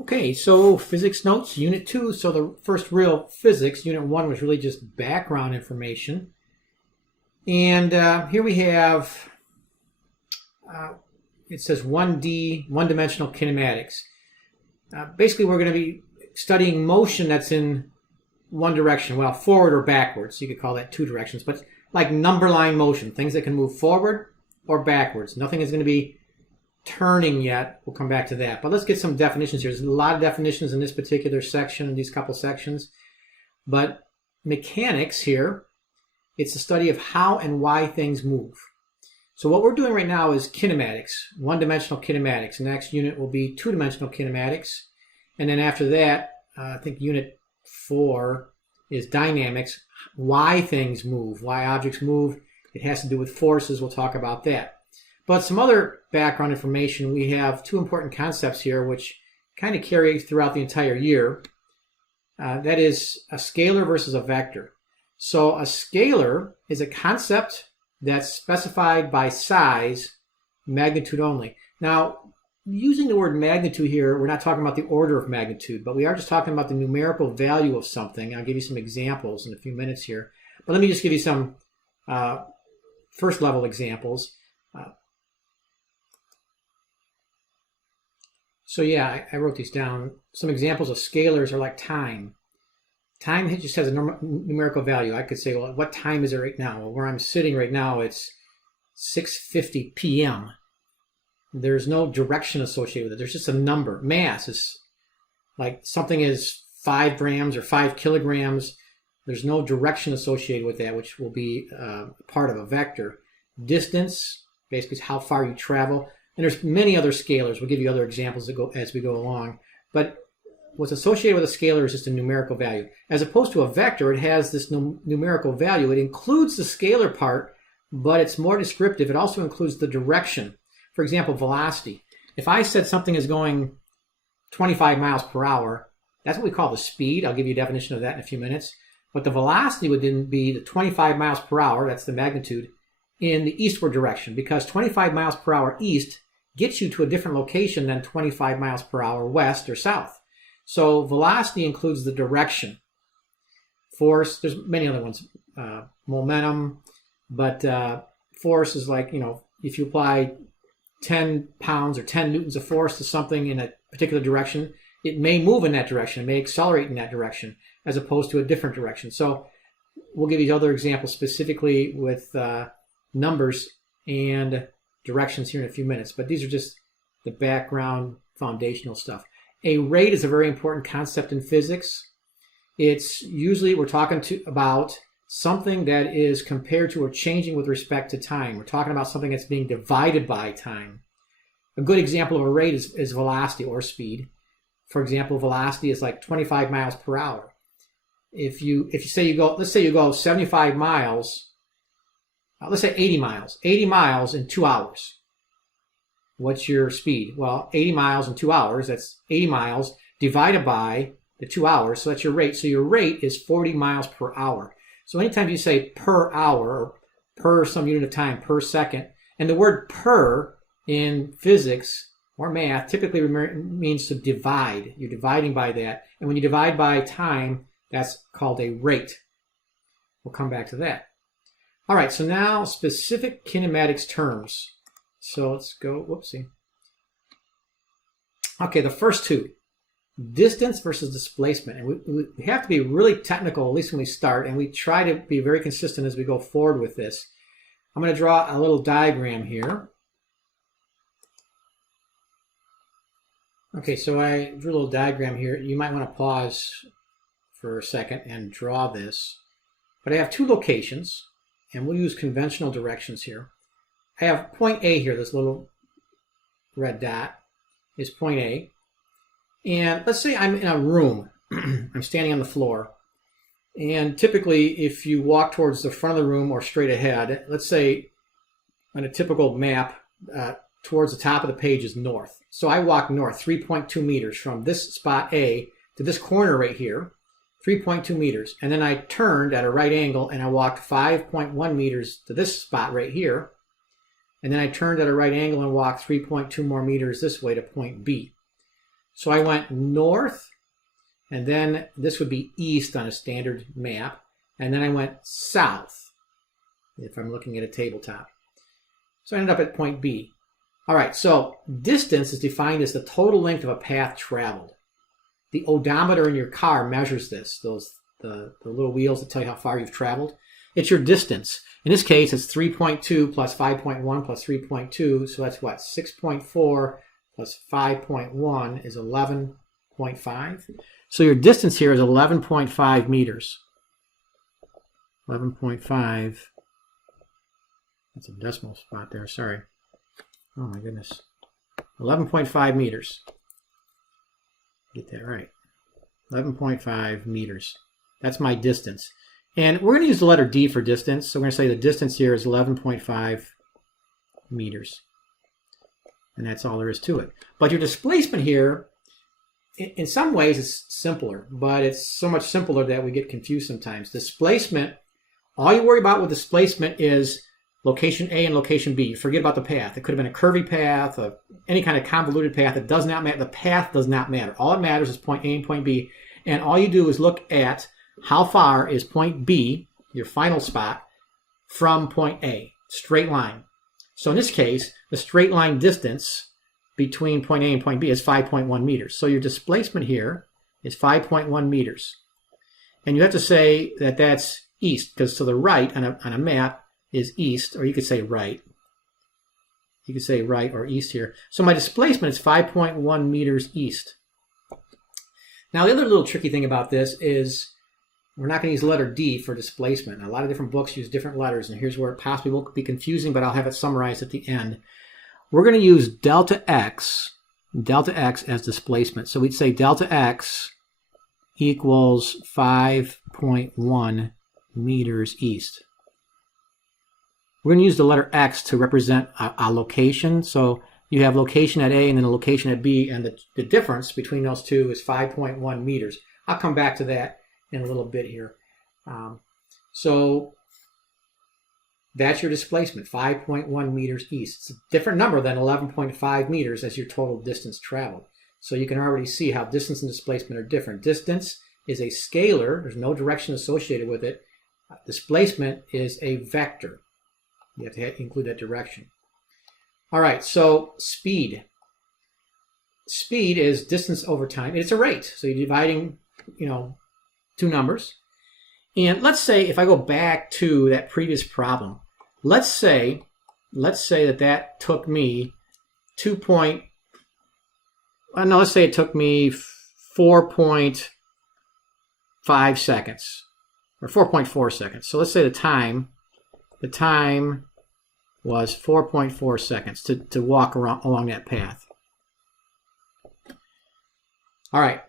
Okay, so physics notes, unit 2. So the first real physics, unit 1 was really just background information. And here we have, it says 1D, one-dimensional kinematics. Basically, we're going to be studying motion that's in one direction, well, forward or backwards. You could call that two directions, but like number line motion, things that can move forward or backwards. Nothing is going to be turning yet. We'll come back to that. But let's get some definitions here. There's a lot of definitions in this particular section, these couple sections. But mechanics here, it's the study of how and why things move. So what we're doing right now is kinematics, one-dimensional kinematics. The next unit will be two-dimensional kinematics. And then after that, I think unit 4 is dynamics, why things move, why objects move. It has to do with forces. We'll talk about that. But some other background information, we have two important concepts here which kind of carry throughout the entire year. That is a scalar versus a vector. So a scalar is a concept that's specified by size, magnitude only. Now, using the word magnitude here, we're not talking about the order of magnitude, but we are just talking about the numerical value of something. I'll give you some examples in a few minutes here. But let me just give you some first level examples. So yeah, I wrote these down. Some examples of scalars are like time. Time just has a numerical value. I could say, well, what time is it right now? Well, where I'm sitting right now, it's 6:50 p.m. There's no direction associated with it. There's just a number. Mass is like something is 5 grams or 5 kilograms. There's no direction associated with that, which will be part of a vector. Distance, basically, is how far you travel. And there's many other scalars. We'll give you other examples as we go along. But what's associated with a scalar is just a numerical value. As opposed to a vector, it has this numerical value. It includes the scalar part, but it's more descriptive. It also includes the direction. For example, velocity. If I said something is going 25 miles per hour, that's what we call the speed. I'll give you a definition of that in a few minutes. But the velocity would then be the 25 miles per hour, that's the magnitude, in the eastward direction, because 25 miles per hour east gets you to a different location than 25 miles per hour west or south. So velocity includes the direction. Force, there's many other ones. Momentum, but force is like, if you apply 10 pounds or 10 newtons of force to something in a particular direction, it may move in that direction, it may accelerate in that direction, as opposed to a different direction. So we'll give you other examples specifically with numbers and directions here in a few minutes, but these are just the background foundational stuff. A rate is a very important concept in physics. It's usually, we're talking about something that is compared to or changing with respect to time. We're talking about something that's being divided by time. A good example of a rate is velocity or speed. For example, velocity is like 25 miles per hour. If you say let's say you go 75 miles, let's say 80 miles in 2 hours. What's your speed? Well, 80 miles in 2 hours, that's 80 miles divided by the 2 hours, so that's your rate. So your rate is 40 miles per hour. So anytime you say per hour, or per some unit of time, per second, and the word per in physics or math typically means to divide. You're dividing by that. And when you divide by time, that's called a rate. We'll come back to that. All right, so now specific kinematics terms. So let's go, whoopsie. Okay, the first two, distance versus displacement. And we have to be really technical, at least when we start, and we try to be very consistent as we go forward with this. I'm going to draw a little diagram here. Okay, so I drew a little diagram here. You might want to pause for a second and draw this. But I have two locations, and we'll use conventional directions here. I have point A here, this little red dot is point A. And let's say I'm in a room. I'm standing on the floor. And typically, if you walk towards the front of the room or straight ahead, let's say on a typical map, towards the top of the page is north. So I walk north 3.2 meters from this spot A to this corner right here, 3.2 meters. And then I turned at a right angle and I walked 5.1 meters to this spot right here. And then I turned at a right angle and walked 3.2 more meters this way to point B. So I went north, and then this would be east on a standard map, and then I went south if I'm looking at a tabletop. So I ended up at point B. All right, so distance is defined as the total length of a path traveled. The odometer in your car measures this, the little wheels that tell you how far you've traveled. It's your distance. In this case, it's 3.2 plus 5.1 plus 3.2, so that's what? 6.4 plus 5.1 is 11.5. So your distance here is 11.5 meters. 11.5. That's a decimal spot there, sorry. Oh my goodness. 11.5 meters. Get that right. 11.5 meters. That's my distance. And we're going to use the letter D for distance. So we're going to say the distance here is 11.5 meters. And that's all there is to it. But your displacement here, in some ways it's simpler, but it's so much simpler that we get confused sometimes. Displacement, all you worry about with displacement is location A and location B. You forget about the path. It could have been a curvy path, any kind of convoluted path. It does not matter. The path does not matter. All that matters is point A and point B. And all you do is look at how far is point B, your final spot, from point A. Straight line. So in this case, the straight line distance between point A and point B is 5.1 meters. So your displacement here is 5.1 meters. And you have to say that that's east, because to the right on a map is east, or you could say right. You could say right or east here. So my displacement is 5.1 meters east. Now the other little tricky thing about this is we're not going to use the letter D for displacement. Now, a lot of different books use different letters, and here's where it possibly will be confusing, but I'll have it summarized at the end. We're going to use delta x as displacement. So we'd say delta x equals 5.1 meters east. We're going to use the letter x to represent a location. So you have location at A and then a location at B, and the difference between those two is 5.1 meters. I'll come back to that in a little bit here. So that's your displacement, 5.1 meters east. It's a different number than 11.5 meters as your total distance traveled. So you can already see how distance and displacement are different. Distance is a scalar. There's no direction associated with it. Displacement is a vector. You have to include that direction. All right, so speed. Speed is distance over time. It's a rate. So you're dividing, two numbers. And let's say if I go back to that previous problem, let's say that took me let's say it took me 4.5 seconds or 4.4 seconds. So let's say the time was 4.4 seconds to walk along that path. All right,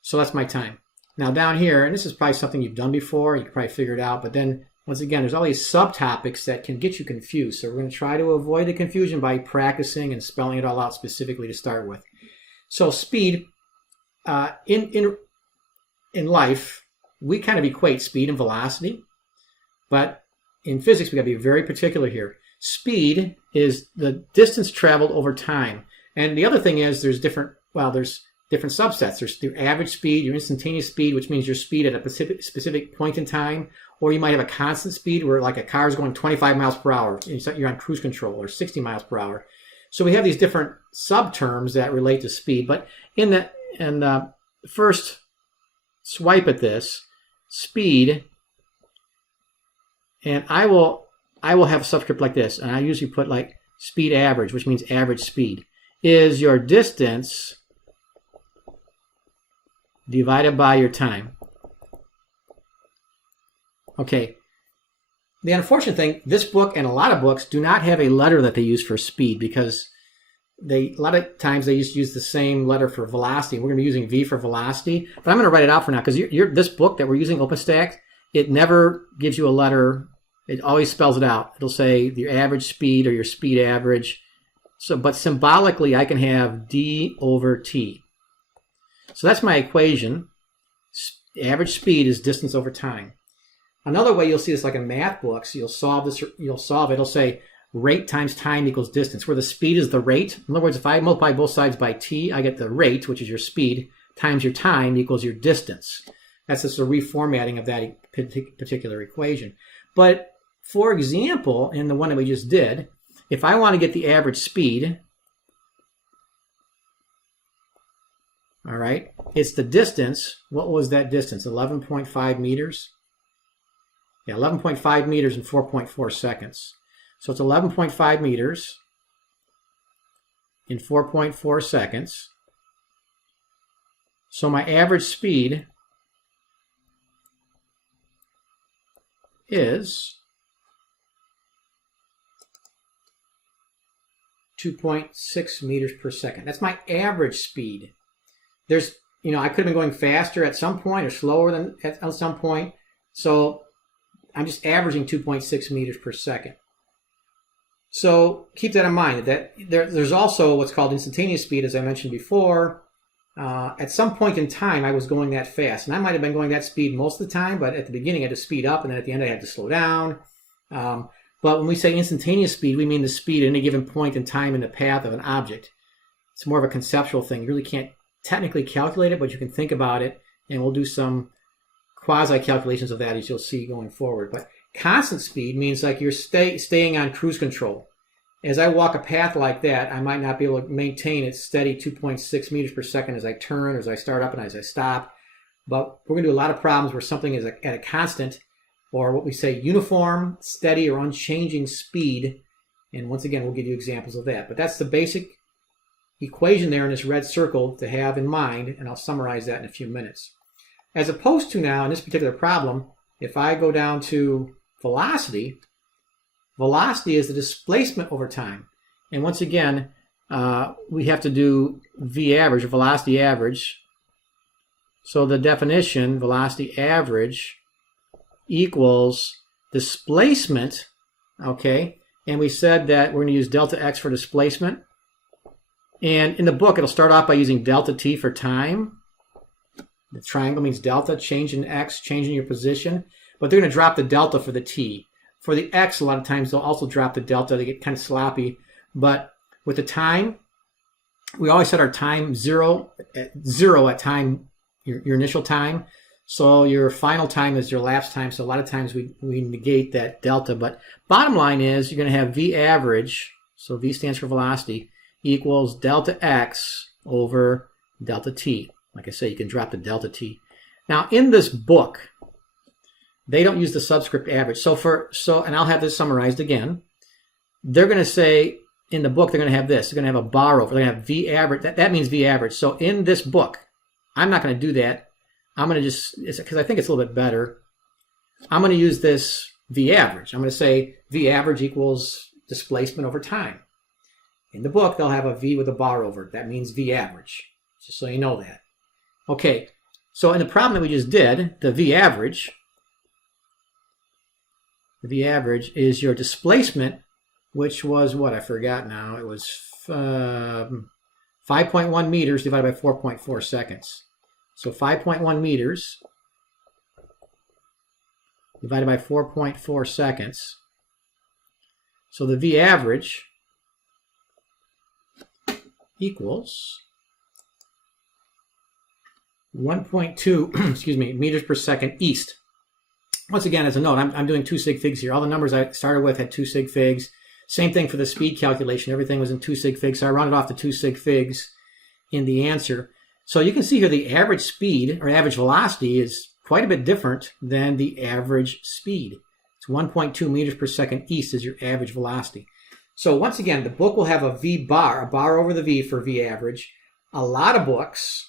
so that's my time. Now down here, and this is probably something you've done before, you can probably figure it out, but then once again, there's all these subtopics that can get you confused. So we're going to try to avoid the confusion by practicing and spelling it all out specifically to start with. So speed, in life, we kind of equate speed and velocity, but in physics, we got to be very particular here. Speed is the distance traveled over time. And the other thing is there's different subsets. There's your average speed, your instantaneous speed, which means your speed at a specific point in time, or you might have a constant speed where like a car is going 25 miles per hour. You're on cruise control, or 60 miles per hour. So we have these different subterms that relate to speed. But in the first swipe at this, speed, and I will have a subscript like this, and I usually put like speed average, which means average speed, is your distance divided by your time. Okay. The unfortunate thing, this book and a lot of books do not have a letter that they use for speed because a lot of times they used to use the same letter for velocity. We're going to be using V for velocity, but I'm going to write it out for now because this book that we're using, OpenStax, it never gives you a letter. It always spells it out. It'll say your average speed or your speed average. So, but symbolically, I can have D over T. So that's my equation. Average speed is distance over time. Another way you'll see this like in math books, you'll solve this. It'll say rate times time equals distance, where the speed is the rate. In other words, if I multiply both sides by t, I get the rate, which is your speed, times your time equals your distance. That's just a reformatting of that particular equation. But for example, in the one that we just did, if I want to get the average speed, all right, it's the distance. What was that distance? 11.5 meters? Yeah, 11.5 meters in 4.4 seconds. So it's 11.5 meters in 4.4 seconds. So my average speed is 2.6 meters per second. That's my average speed. There's, I could have been going faster at some point or slower than at some point. So I'm just averaging 2.6 meters per second. So keep that in mind, that there's also what's called instantaneous speed, as I mentioned before. At some point in time, I was going that fast. And I might have been going that speed most of the time, but at the beginning I had to speed up, and then at the end I had to slow down. But when we say instantaneous speed, we mean the speed at any given point in time in the path of an object. It's more of a conceptual thing. You really can't technically calculate it, but you can think about it, and we'll do some quasi-calculations of that as you'll see going forward. But constant speed means like you're staying on cruise control. As I walk a path like that, I might not be able to maintain its steady 2.6 meters per second as I turn, or as I start up and as I stop. But we're going to do a lot of problems where something is at a constant, or what we say uniform, steady, or unchanging speed. And once again, we'll give you examples of that. But that's the basic equation there in this red circle to have in mind, and I'll summarize that in a few minutes. As opposed to now, in this particular problem, if I go down to velocity, velocity is the displacement over time. And once again, we have to do V average, or velocity average. So the definition, velocity average, equals displacement, okay? And we said that we're going to use delta x for displacement. And in the book, it'll start off by using delta t for time. The triangle means delta, change in x, change in your position. But they're going to drop the delta for the t. For the x, a lot of times they'll also drop the delta. They get kind of sloppy. But with the time, we always set our time zero at time, your initial time. So your final time is your lapse time. So a lot of times we negate that delta. But bottom line is you're going to have V average, so V stands for velocity, equals delta x over delta t. Like I say, you can drop the delta t. Now in this book, they don't use the subscript average. And I'll have this summarized again. They're going to say in the book, they're going to have this. They're going to have a bar over. They're going to have V average. That means V average. So in this book, I'm not going to do that. I'm going to just, because I think it's a little bit better, I'm going to use this V average. I'm going to say V average equals displacement over time. In the book, they'll have a V with a bar over it. That means V average, just so you know that. Okay, so in the problem that we just did, the V average is your displacement, which was what? I forgot now. It was 5.1 meters divided by 4.4 seconds. So 5.1 meters divided by 4.4 seconds. So the V average equals 1.2 meters per second east. Once again, as a note, I'm doing 2 sig figs here. All the numbers I started with had 2 sig figs. Same thing for the speed calculation. Everything was in 2 sig figs. So I rounded off to 2 sig figs in the answer. So you can see here the average speed, or average velocity, is quite a bit different than the average speed. It's 1.2 meters per second east is your average velocity. So once again, the book will have a V bar, a bar over the V for V average. A lot of books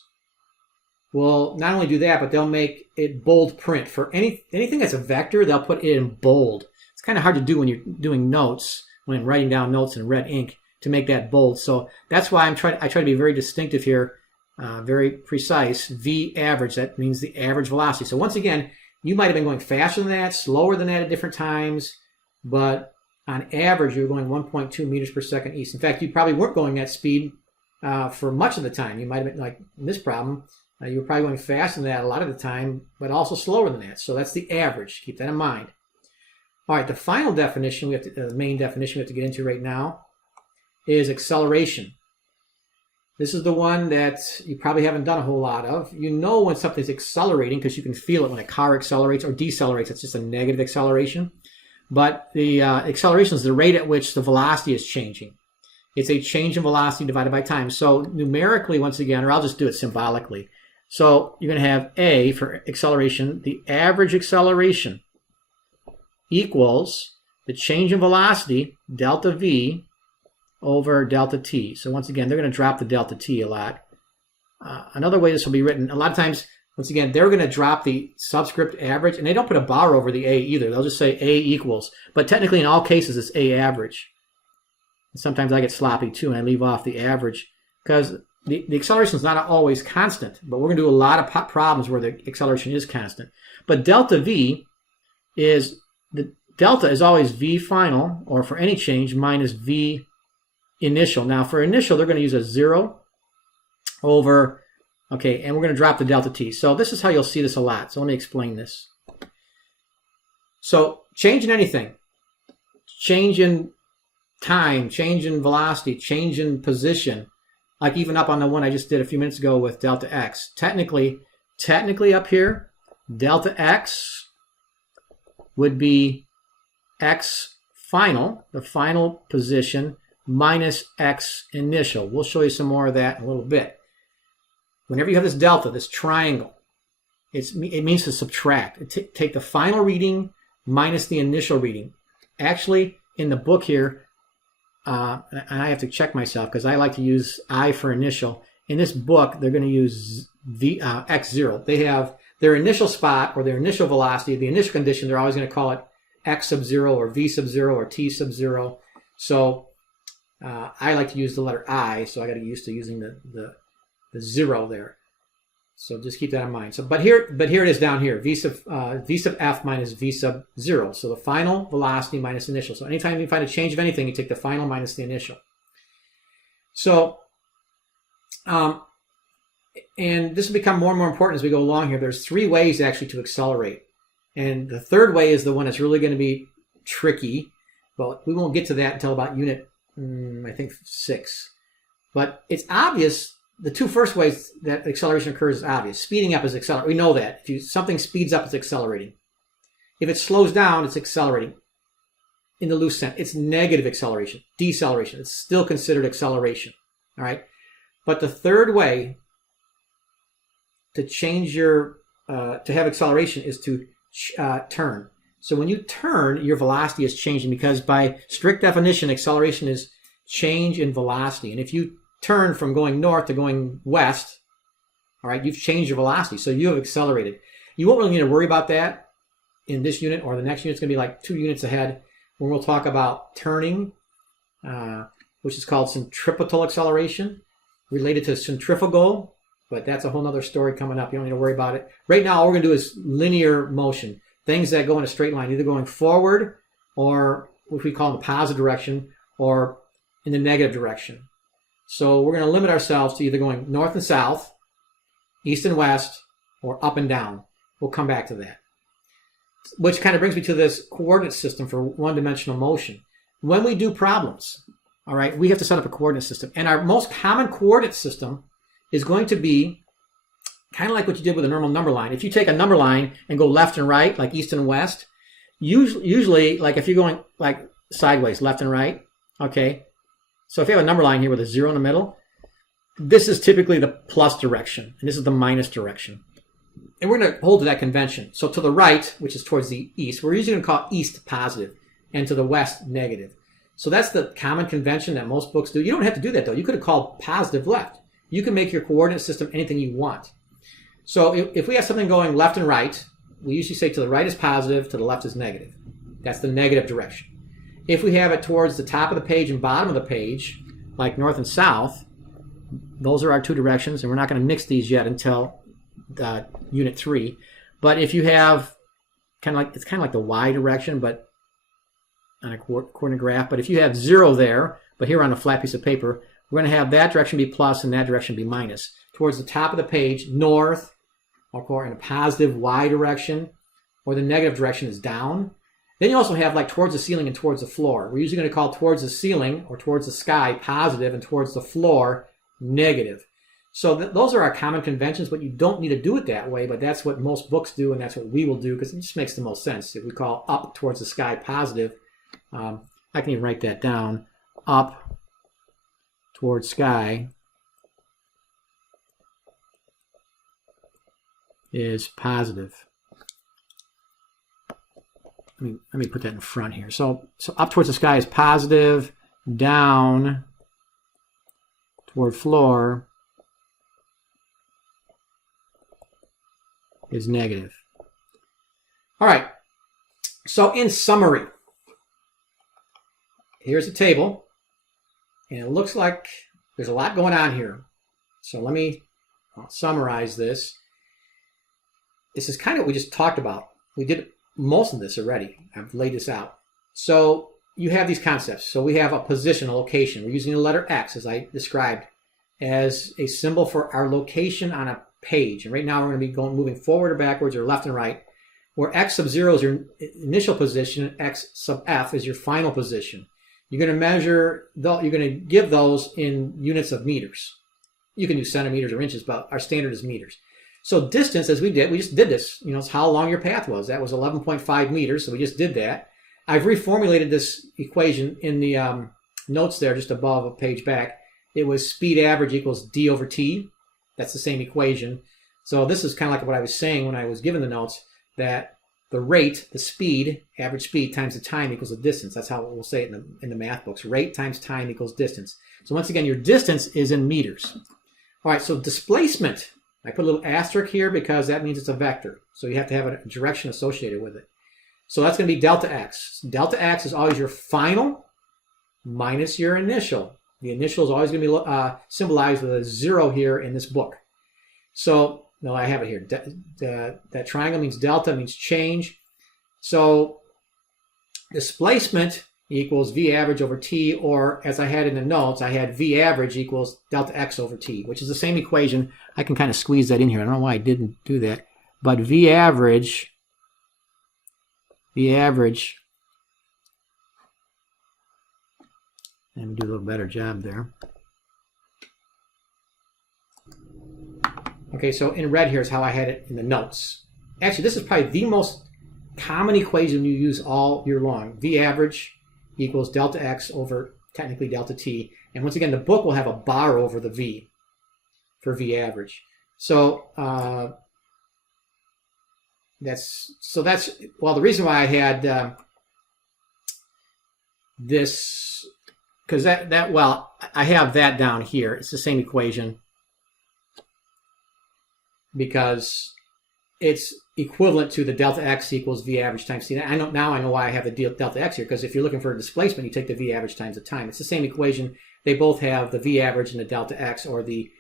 will not only do that, but they'll make it bold print. For anything that's a vector, they'll put it in bold. It's kind of hard to do when you're doing notes, when I'm writing down notes in red ink, to make that bold. So that's why I try to be very distinctive here, very precise. V average, that means the average velocity. So once again, you might have been going faster than that, slower than that at different times, but on average, you're going 1.2 meters per second east. In fact, you probably weren't going that speed for much of the time. You might have been, like in this problem, you were probably going faster than that a lot of the time, but also slower than that. So that's the average. Keep that in mind. All right, the final definition, the main definition we have to get into right now is acceleration. This is the one that you probably haven't done a whole lot of. You know when something's accelerating because you can feel it when a car accelerates or decelerates. It's just a negative acceleration. But the acceleration is the rate at which the velocity is changing. It's a change in velocity divided by time. So numerically, once again, or I'll just do it symbolically. So you're going to have A for acceleration. The average acceleration equals the change in velocity, delta V, over delta T. So once again, they're going to drop the delta T a lot. Another way this will be written, a lot of times, once again, they're going to drop the subscript average, and they don't put a bar over the A either. They'll just say A equals. But technically, in all cases, it's A average. And sometimes I get sloppy, too, and I leave off the average because the acceleration is not always constant. But we're going to do a lot of problems where the acceleration is constant. But delta V is, the delta is always V final, or for any change, minus V initial. Now, for initial, they're going to use a 0 over, okay, and we're going to drop the delta T. So this is how you'll see this a lot. So let me explain this. So change in anything, change in time, change in velocity, change in position, like even up on the one I just did a few minutes ago with delta X. Technically up here, delta X would be X final, the final position, minus X initial. We'll show you some more of that in a little bit. Whenever you have this delta, this triangle, it means to subtract. Take the final reading minus the initial reading. Actually, in the book here, and I have to check myself because I like to use I for initial. In this book, they're going to use X0. They have their initial spot or their initial velocity, the initial condition, they're always going to call it X sub 0 or V sub 0 or T sub 0. So I like to use the letter I, so I got to get used to using the 0 there. So just keep that in mind. So, but here it is down here, V sub F minus V sub 0. So the final velocity minus initial. So anytime you find a change of anything, you take the final minus the initial. So, and this will become more and more important as we go along here. There's 3 ways actually to accelerate. And the third way is the one that's really going to be tricky. Well, we won't get to that until about unit, I think, 6. But it's obvious. The 2 first ways that acceleration occurs is obvious. Speeding up is accelerating. We know that. If something speeds up, it's accelerating. If it slows down, it's accelerating. In the loose sense, it's negative acceleration, deceleration. It's still considered acceleration. All right. But the third way to change your to have acceleration is to turn. So when you turn, your velocity is changing because by strict definition, acceleration is change in velocity. And if you turn from going north to going west, all right, you've changed your velocity. So you have accelerated. You won't really need to worry about that in this unit or the next unit. It's going to be like 2 units ahead when we'll talk about turning, which is called centripetal acceleration, related to centrifugal, but that's a whole other story coming up. You don't need to worry about it. Right now, all we're going to do is linear motion, things that go in a straight line, either going forward or what we call in the positive direction or in the negative direction. So we're going to limit ourselves to either going north and south, east and west, or up and down. We'll come back to that. Which kind of brings me to this coordinate system for one-dimensional motion. When we do problems, all right, we have to set up a coordinate system. And our most common coordinate system is going to be kind of like what you did with a normal number line. If you take a number line and go left and right, like east and west, usually like if you're going like sideways, left and right, okay, so if you have a number line here with a 0 in the middle, this is typically the plus direction, and this is the minus direction. And we're going to hold to that convention. So to the right, which is towards the east, we're usually going to call east positive, and to the west negative. So that's the common convention that most books do. You don't have to do that, though. You could have called positive left. You can make your coordinate system anything you want. So if we have something going left and right, we usually say to the right is positive, to the left is negative. That's the negative direction. If we have it towards the top of the page and bottom of the page, like north and south, those are our 2 directions, and we're not going to mix these yet until unit 3. But if you have it's kind of like the y direction, but on a coordinate graph. But if you have 0 there, but here on a flat piece of paper, we're going to have that direction be plus and that direction be minus. Towards the top of the page, north, or in a positive y direction, or the negative direction is down. Then you also have like towards the ceiling and towards the floor. We're usually going to call towards the ceiling or towards the sky positive and towards the floor negative. So those are our common conventions, but you don't need to do it that way, but that's what most books do, and that's what we will do because it just makes the most sense. If we call up towards the sky positive, I can even write that down. Up towards sky is positive. Let me put that in front here. So up towards the sky is positive, down toward floor is negative. All right, so in summary, here's a table, and it looks like there's a lot going on here. So let me summarize this. This is kind of what we just talked about. We did most of this already. I've laid this out. So you have these concepts. So we have a position, a location. We're using the letter X, as I described, as a symbol for our location on a page. And right now we're going to be moving forward or backwards or left and right, where X sub 0 is your initial position and X sub F is your final position. You're going to measure, you're going to give those in units of meters. You can use centimeters or inches, but our standard is meters. So distance, as we just did this, it's how long your path was. That was 11.5 meters, so we just did that. I've reformulated this equation in the notes there just above a page back. It was speed average equals d over t. That's the same equation. So this is kind of like what I was saying when I was given the notes, that the rate, the speed, average speed times the time equals the distance. That's how we'll say it in the math books. Rate times time equals distance. So once again, your distance is in meters. All right, so displacement. I put a little asterisk here because that means it's a vector. So you have to have a direction associated with it. So that's going to be delta x. Delta x is always your final minus your initial. The initial is always going to be symbolized with a 0 here in this book. So, no, I have it here. That triangle means delta, means change. So displacement equals V average over T, or as I had in the notes, I had V average equals delta X over T, which is the same equation. I can kind of squeeze that in here. I don't know why I didn't do that. But V average, let me do a little better job there. Okay, so in red here is how I had it in the notes. Actually, this is probably the most common equation you use all year long. V average equals delta X over technically delta T. And once again, the book will have a bar over the V for V average. So that's well, the reason why I had this, because I have that down here. It's the same equation because it's equivalent to the delta X equals V average times T. Now I know why I have the delta X here, because if you're looking for a displacement, you take the V average times the time. It's the same equation. They both have the V average and the delta X, or the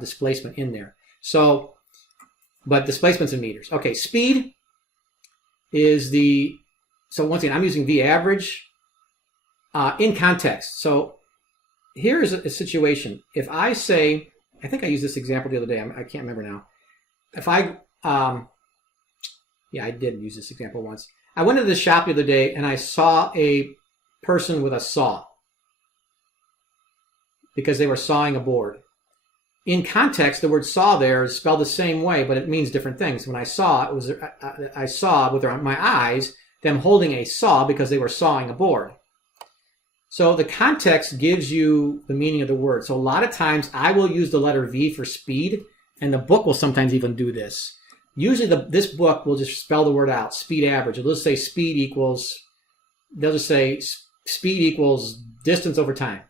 displacement, in there. So, but displacement's in meters. Okay, speed is so once again, I'm using V average in context. So here's a situation. If I say, I think I used this example the other day. I can't remember now. If I, yeah, I did use this example once. I went to the shop the other day and I saw a person with a saw because they were sawing a board. In context, the word saw there is spelled the same way, but it means different things. When I saw it, I saw with my eyes them holding a saw because they were sawing a board. So the context gives you the meaning of the word. So a lot of times I will use the letter V for speed, and the book will sometimes even do this. Usually this book will just spell the word out, speed average. It'll just say speed equals, they'll just say speed equals distance over time,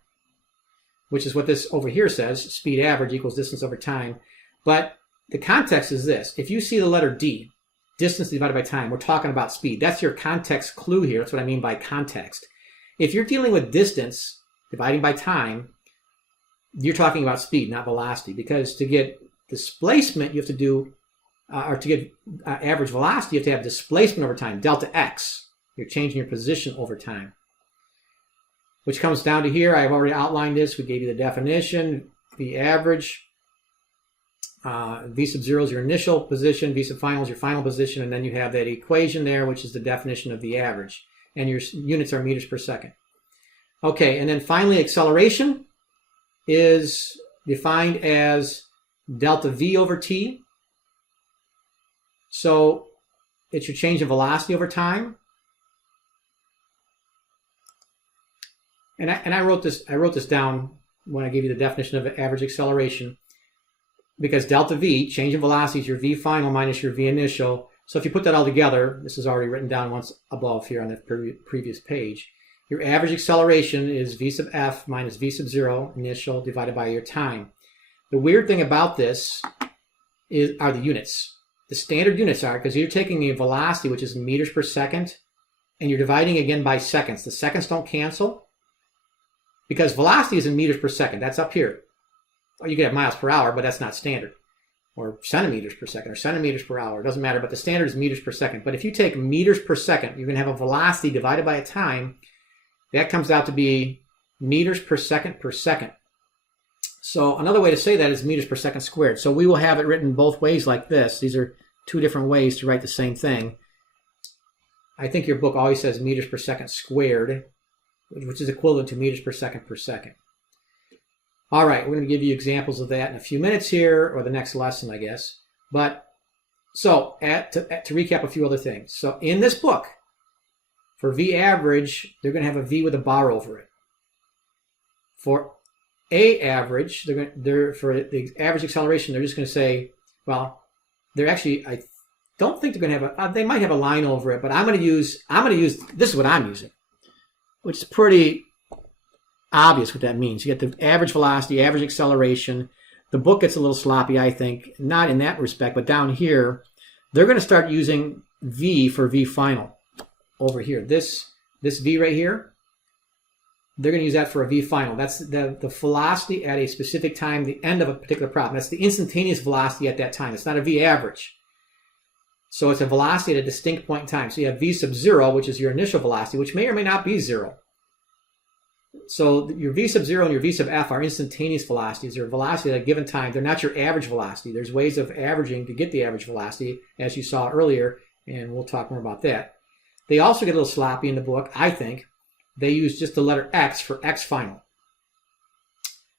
which is what this over here says, speed average equals distance over time. But the context is this. If you see the letter D, distance divided by time, we're talking about speed. That's your context clue here. That's what I mean by context. If you're dealing with distance dividing by time, you're talking about speed, not velocity, because to get displacement, you have to do, or to get average velocity, you have to have displacement over time, delta X. You're changing your position over time, which comes down to here. I've already outlined this. We gave you the definition. V average, V sub 0 is your initial position, V sub final is your final position, and then you have that equation there, which is the definition of V average. and your units are meters per second. Okay, and then finally acceleration is defined as delta v over t. So it's your change in velocity over time. And I wrote this down when I gave you the definition of average acceleration, because delta v, change in velocity, is your v final minus your v initial. So if you put that all together, this is already written down once above here on the previous page. Your average acceleration is v sub f minus v sub 0 initial divided by your time. The weird thing about this are the units. The standard units are, because you're taking a velocity, which is meters per second, and you're dividing again by seconds. The seconds don't cancel, because velocity is in meters per second. That's up here. Or you get miles per hour, but that's not standard. Or centimeters per second, or centimeters per hour. It doesn't matter, but the standard is meters per second. But if you take meters per second, you're going to have a velocity divided by a time. That comes out to be meters per second per second. So another way to say that is meters per second squared. So we will have it written both ways like this. These are two different ways to write the same thing. I think your book always says meters per second squared, which is equivalent to meters per second per second. All right, we're going to give you examples of that in a few minutes here, or the next lesson, I guess. But so to recap a few other things. So in this book, for V average, they're going to have a V with a bar over it. For A average, for the average acceleration, they're just going to say, well, they're actually, I don't think they're going to have they might have a line over it, but I'm going to use, this is what I'm using, which is pretty obvious what that means. You get the average velocity, average acceleration. The book gets a little sloppy, I think, not in that respect, but down here, they're going to start using V for V final. Over here, this V right here, they're going to use that for a V final. That's the velocity at a specific time, the end of a particular problem. That's the instantaneous velocity at that time. It's not a V average. So it's a velocity at a distinct point in time. So you have V sub 0, which is your initial velocity, which may or may not be 0. So your V sub 0 and your V sub f are instantaneous velocities. They're velocity at a given time. They're not your average velocity. There's ways of averaging to get the average velocity, as you saw earlier, and we'll talk more about that. They also get a little sloppy in the book, I think. They use just the letter X for X final.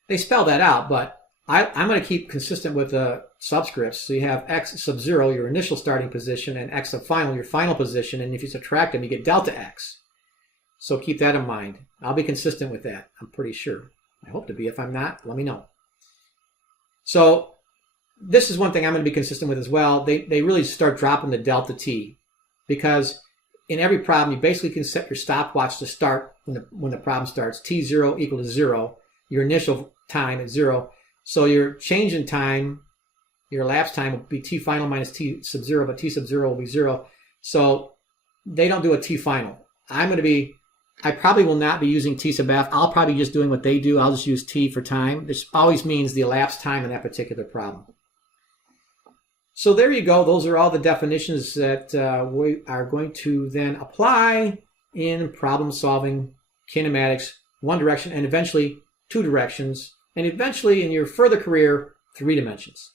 They spell that out, but I'm going to keep consistent with the subscripts. So you have X sub 0, your initial starting position, and X sub final, your final position. And if you subtract them, you get delta X. So keep that in mind. I'll be consistent with that, I'm pretty sure. I hope to be. If I'm not, let me know. So this is one thing I'm going to be consistent with as well. They really start dropping the delta T, because in every problem, you basically can set your stopwatch to start when the problem starts. T0 equal to 0. Your initial time is 0. So your change in time, your elapsed time will be T final minus T sub 0, but T sub 0 will be 0. So they don't do a T final. I probably will not be using T sub f. I'll probably be just doing what they do. I'll just use T for time. This always means the elapsed time in that particular problem. So there you go. Those are all the definitions that we are going to then apply in problem solving kinematics, one direction, and eventually two directions, and eventually in your further career, 3 dimensions.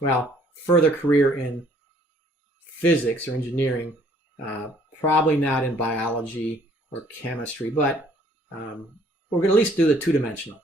Well, further career in physics or engineering, probably not in biology or chemistry, but we're going to at least do the 2-dimensional.